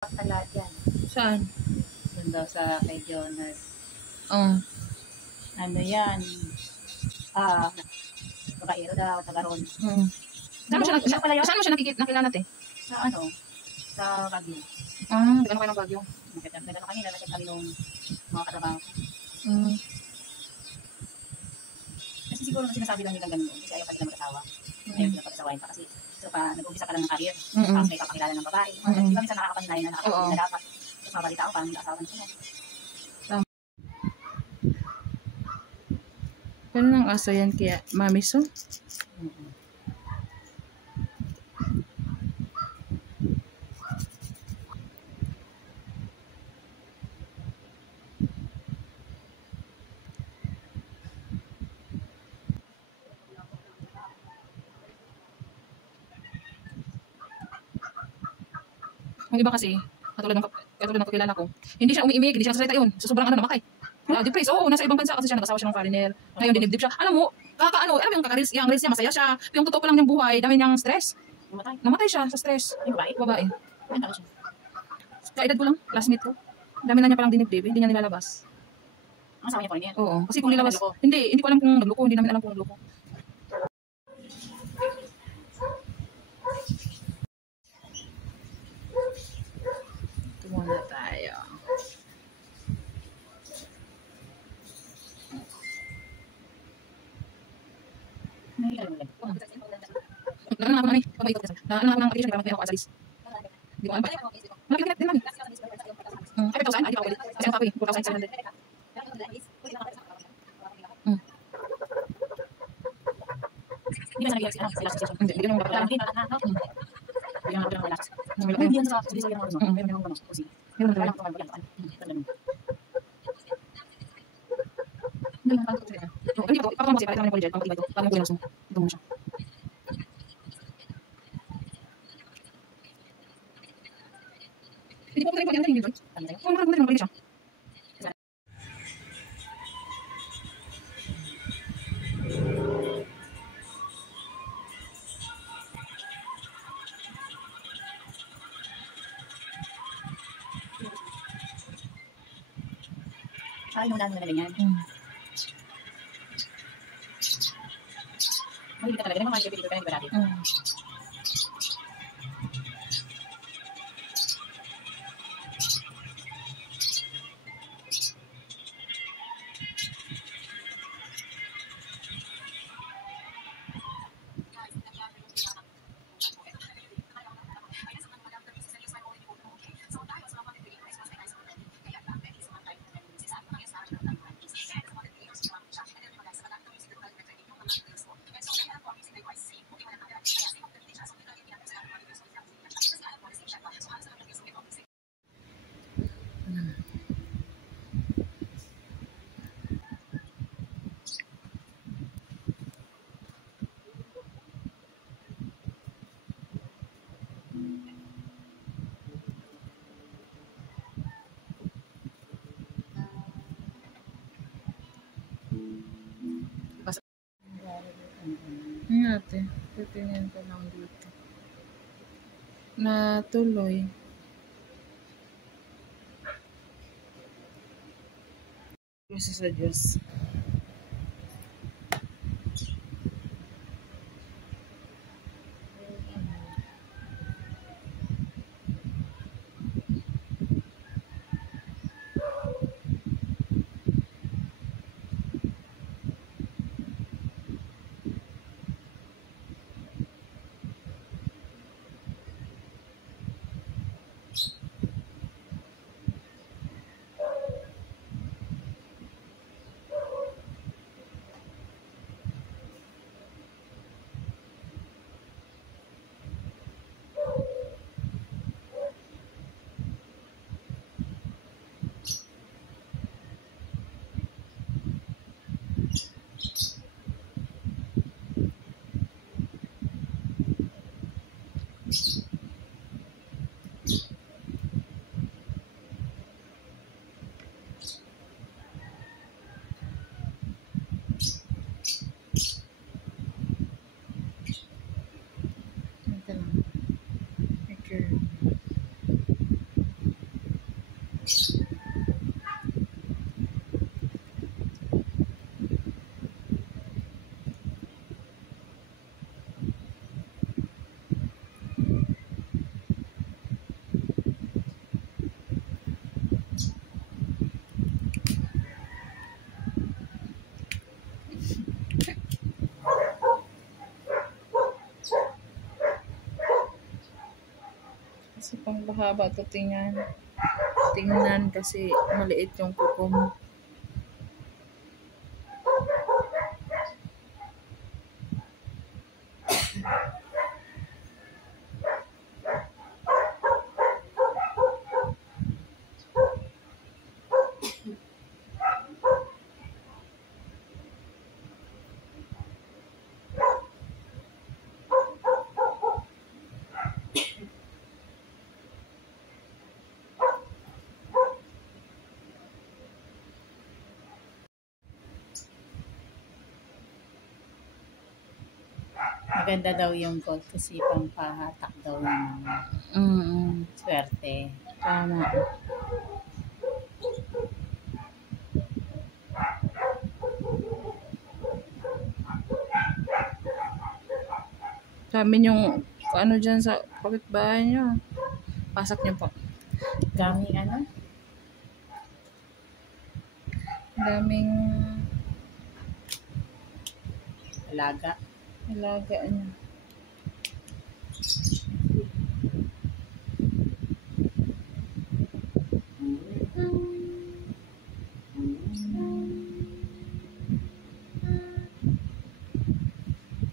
Lahat yan. Saan? Doon daw sa kay Jonard. Oh. Ano yan? Babaero daw, taga ron. Saan mo siya nakilala natin? Sa ano? Sa Baguio. Gano'n kayo ng Baguio? Nagano kami, lalagyan kami nung mga katrabaho ko. Kasi siguro na sinasabi lang nilang ganun. Kasi ayaw pa nila mag-asawa. Ayaw nila pag-asawain pa kasi. So nag-umpisa ka lang ng career. Tapos may papakilala ng babae. Di ba minsan nakakapanilayan na nakakapanilayan na dapat. Tapos mabalita ako, parang mag-asawa na sila. Ganun ang asa yan kaya Mami So? Ang iba kasi, katulad ng kakilala ko, hindi siya umiimig, hindi siya salita yun. So, sobrang namatay. Depressed, oo, nasa ibang bansa kasi siya, nag-asawa siya ng foreigner. Ngayon, dinibdib siya. Alam mo, alam mo yung kakareels niya, masaya siya. Yung totoo pa lang niyang buhay, dami niyang stress. Namatay siya sa stress. Yung babae? Babae. Kaedad ko lang, classmate ko. Dami na niya palang dinibdib, hindi niya nilalabas. Ang asawa niya foreigner? Oo, kasi kung nilabas, hindi ko alam kung nagloko, hindi namin alam kung nagloko. Tumuna tayo. Nagano na ako namin, pag-ikot kasi. Nagano na ako ng application, kaya ako asalis. Hindi ko alam pa. Malaki din mami. Ay, 5,000? Ay, di pa ako pwede. Kasi ang sabi, 4,700. Hindi ba nag-iyak sila sa association? Hindi, bigyan mo ba? Hindi ba? Bigyan mo ng relax. Bigyan sa association ng ano. Bigyan mo ng ano. Hindi lang ito yan. Hindi lang ito. Hindi ko, pakapang kasi, pakita mo yung polyjet, pang matibay ito. Paano yung kuya mo? Ito muna siya. Hindi ko pwede yung polyjet. Oo, maganda yung polyjet siya. Ay, nung dami na ganyan. Hindi ka talaga. Hindi mo makikipili ko ka na, di ba natin? Ang ate, titingin ko lang dito. Natuloy. Kasi sa Diyos. pang bahaba to tingnan kasi maliit yung kuko mo. Maganda daw yung gold kasi pampahatak daw ng swerte. Tama. Sabi yung ano dyan sa kapitbahay nyo. Pasak nyo po. Daming ano? Daming Alaga. alaga niya.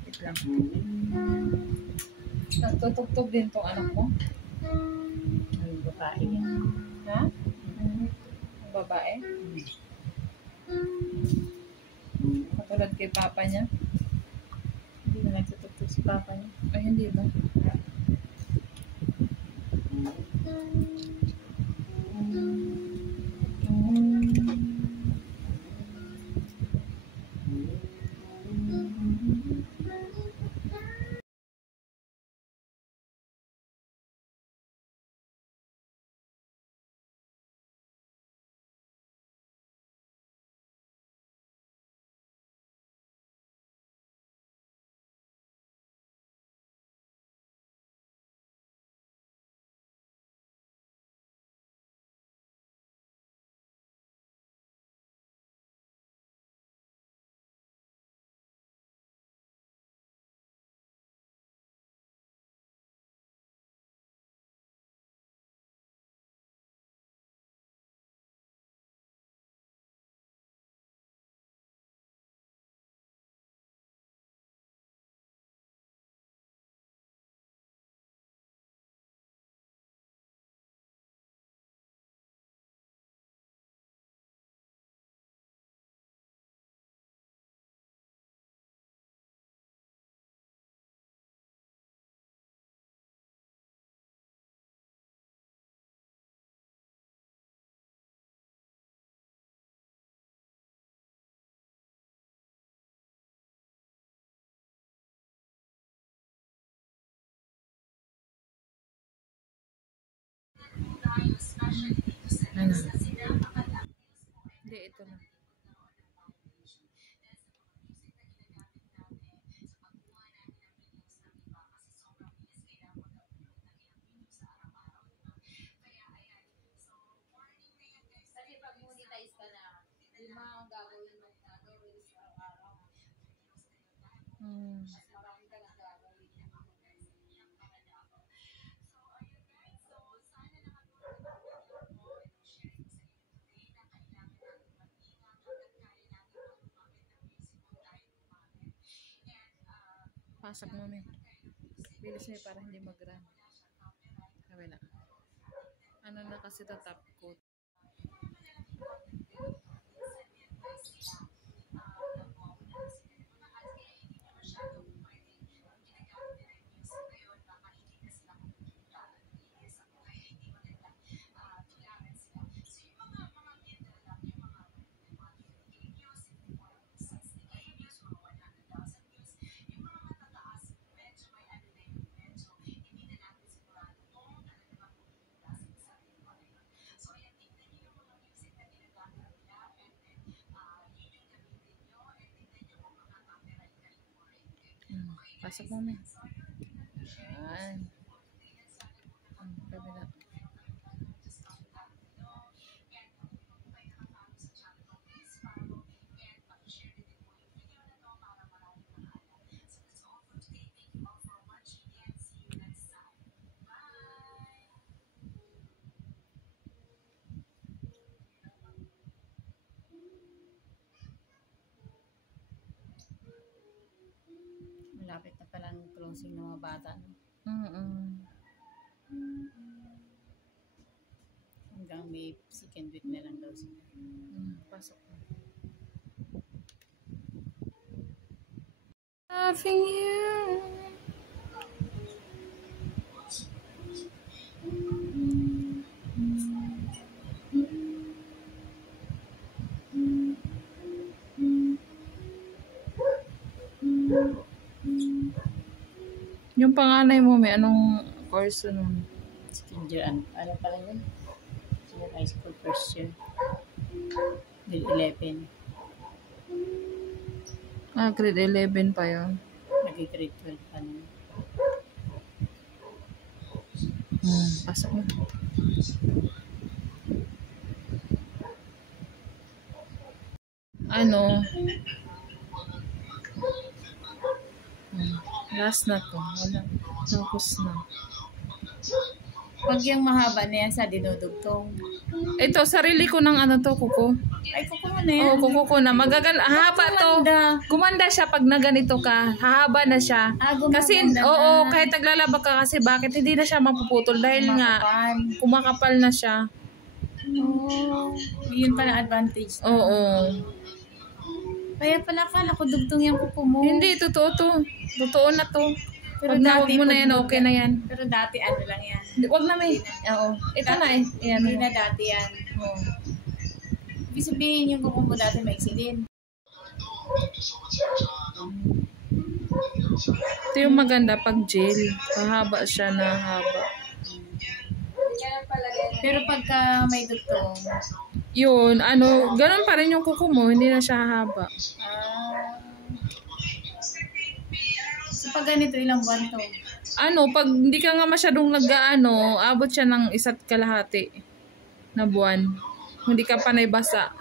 Wait lang. Nagtutugtog din tong anak mo? Ang babae yan. Ha? Ang babae? Katulad kay papa niya? Hindi na nagtutugtog si papa niya. Ay, hindi ba? Ano? Hindi, ito na. Kasi pag monetize ka na, lima ang gagawin mo na reels araw-araw. Mas marami ka lang gagawin. Pasak mo, men. Bilis niya para hindi mag-run. Sabi na. Ano na kasi ito top coat. Pasok mo, men. Yan. Kabila. Malapit na palang closing ng mga bata. No? Hanggang may second week na lang daw sila. Pasok na. Loving you. Yung panganay mo, may anong course nun? Senior, ano pala yun? Senior high school first year. Grade 11. Grade 11 pa yun. Nag-grade 12 pa nun. Pasok na. Ano? Last na to. Wala. Tapos na. Pag yung mahaba na yan sa dinudugtong. Ito, sarili ko ng ano to, kuko. Ay, kuko mo na yan. Oo, kuko ko na. Haba to. Gumanda siya pag na ganito ka. Hahaba na siya. Kasi, oo, kahit naglalaba ka kasi bakit hindi na siya mapuputol dahil nga kumakapal na siya. Oh, yun pala advantage. Oo. Kaya pala akala ko dugtong yung kuko mo. Hindi, totoo to. Totoo na to. Pero Wag dati mo na yan, okay na yan. Pero dati ano lang yan. Wag na may. Oo. Ito na eh. Ayan. Hindi na dati yan. Oo. Ibig sabihin yung kuko mo dati maiksi din. Ito yung maganda pag gel. Mahaba siya na haba. Pero pagka may dugtong, Yun, ano, ganun pa rin yung kuko mo. Hindi na siya haba. So pag ganito ilang buwan to? Ano, pag hindi ka nga masyadong nag-ano, abot siya ng 1.5 na buwan. Hindi ka panay basa.